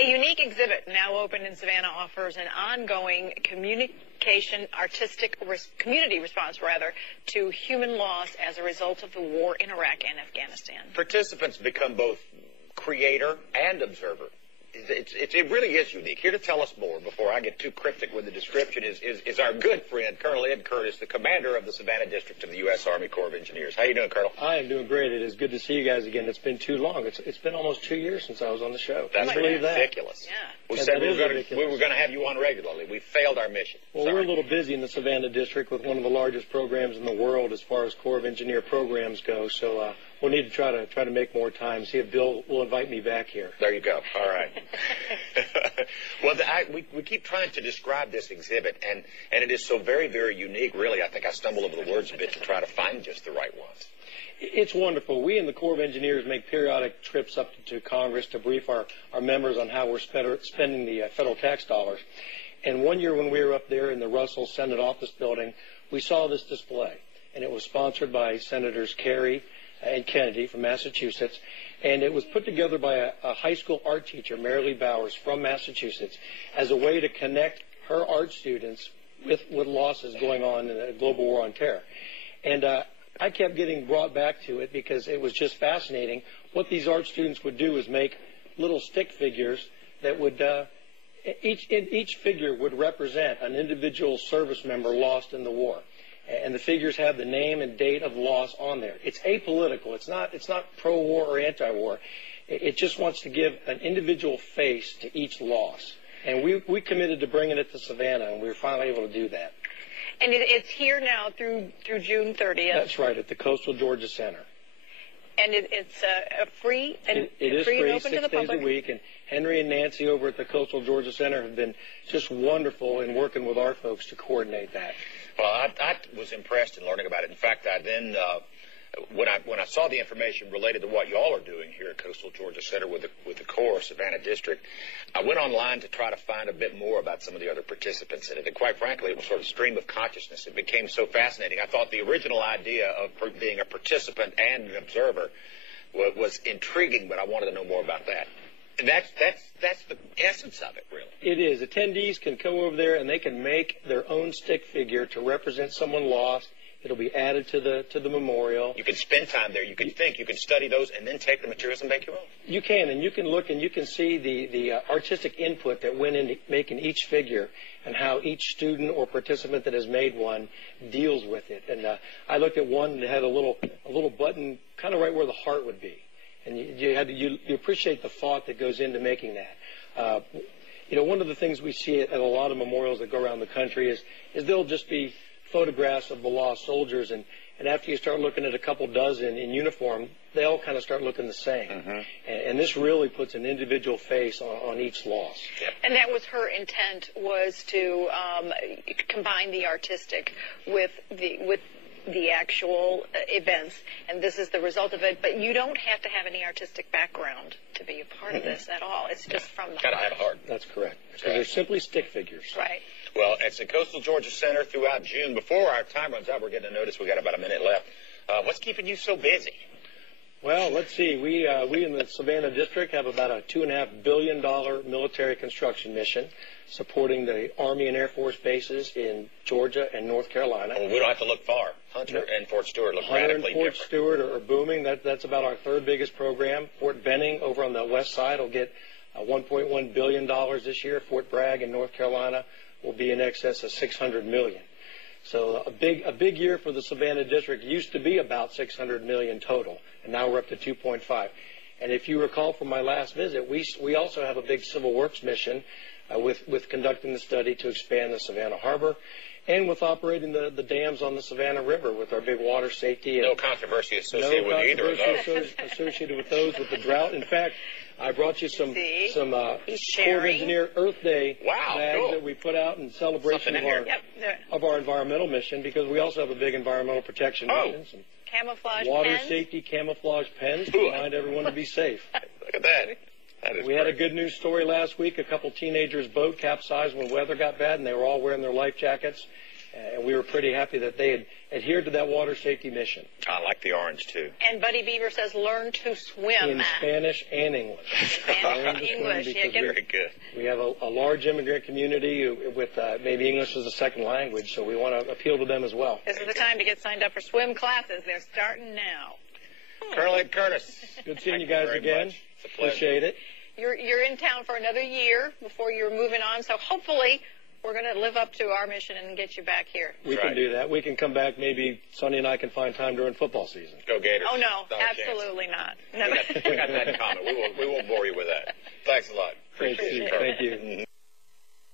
A unique exhibit now open in Savannah offers an ongoing community response to human loss as a result of the war in Iraq and Afghanistan. Participants become both creator and observer. It really is unique. Here to tell us more, before I get too cryptic with the description, is our good friend, Colonel Ed Kertis, the commander of the Savannah District of the U.S. Army Corps of Engineers. How you doing, Colonel? I am doing great. It is good to see you guys again. It's been too long. It's been almost 2 years since I was on the show. That's ridiculous. Yeah. We said we were going to have you on regularly. We failed our mission. Well, we're a little busy in the Savannah District with one of the largest programs in the world as far as Corps of Engineer programs go. So we'll need to try to make more time. See if Bill will invite me back here. There you go. All right. Well, we keep trying to describe this exhibit, and it is so very, very unique. Really, I think I stumble over the words a bit to try to find just the right ones. It's wonderful. We in the Corps of Engineers make periodic trips up to Congress to brief our members on how we're spending the federal tax dollars. And one year when we were up there in the Russell Senate office building, we saw this display, and it was sponsored by Senators Kerry and Kennedy from Massachusetts, and it was put together by a high school art teacher, Marilee Bowers, from Massachusetts, as a way to connect her art students with losses going on in the global war on terror. And I kept getting brought back to it because it was just fascinating. What these art students would do is make little stick figures that would, each figure would represent an individual service member lost in the war. And the figures have the name and date of loss on there. It's apolitical. It's not pro-war or anti-war. It just wants to give an individual face to each loss. And we committed to bringing it to Savannah, and we were finally able to do that. And it's here now through June 30th. That's right, at the Coastal Georgia Center. And it's free and it is free and open 6 to the days public. a week. And Henry and Nancy over at the Coastal Georgia Center have been just wonderful in working with our folks to coordinate that. Well, I was impressed in learning about it. In fact, I then, when I saw the information related to what you all are doing here at Coastal Georgia Center with the Corps Savannah District, I went online to try to find a bit more about some of the other participants in it. And quite frankly, it was sort of stream of consciousness. It became so fascinating. I thought the original idea of being a participant and an observer was intriguing, but I wanted to know more about that. And that's the essence of it, really. It is. Attendees can come over there and they can make their own stick figure to represent someone lost. It'll be added to the memorial. You can spend time there. You can think. You can study those and then take the materials and make your own. You can, and you can look and you can see the artistic input that went into making each figure and how each student or participant that has made one deals with it. And I looked at one that had a little button kind of right where the heart would be. And you appreciate the thought that goes into making that. One of the things we see at a lot of memorials that go around the country is there'll just be photographs of the lost soldiers, and after you start looking at a couple dozen in uniform, they all kind of start looking the same. Mm-hmm. And this really puts an individual face on each loss. Yep. And that was her intent, was to combine the artistic with the actual events, and this is the result of it. But you don't have to have any artistic background to be a part of this at all. It's just from the heart. Gotta have heart. That's correct. Because they're simply stick figures. Right. Well, it's the Coastal Georgia Center throughout June. Before our time runs out, we're getting a notice. We got about a minute left. What's keeping you so busy? Well, let's see. We in the Savannah District have about a $2.5 billion military construction mission supporting the Army and Air Force bases in Georgia and North Carolina. Well, we don't have to look far. Hunter and Fort Stewart look Hunter radically and Fort different. Stewart are booming. That's about our third biggest program. Fort Benning over on the west side will get $1.1 billion this year. Fort Bragg in North Carolina will be in excess of $600 million. So a big year for the Savannah District. It used to be about $600 million total, and now we're up to 2.5. And if you recall from my last visit, we also have a big civil works mission with conducting the study to expand the Savannah Harbor, and with operating the dams on the Savannah River with our big water safety. No controversy associated with either of those. Associated with those, with the drought. In fact, I brought you some Corps of Engineer Earth Day bags that we put out in celebration of our environmental mission, because we also have a big environmental protection mission. Some camouflage water pens. Safety camouflage pens to remind everyone to be safe. Look at that. We had a good news story last week. A couple teenagers' boat capsized when weather got bad, and they were all wearing their life jackets. And we were pretty happy that they had adhered to that water safety mission. I like the orange, too. And Buddy Beaver says, learn to swim. In Spanish and English. English, yeah. Very good. We have a large immigrant community with maybe English as a second language, so we want to appeal to them as well. This is the time to get signed up for swim classes. They're starting now. Colonel Ed Kertis. Good seeing you guys again. Much. It's a pleasure. Appreciate it. You're in town for another year before you're moving on, so hopefully we're going to live up to our mission and get you back here. We can do that. We can come back. Maybe Sonny and I can find time during football season. Go Gators. Oh, no, absolutely not. No. We got that in common. We won't bore you with that. Thanks a lot. Thank you.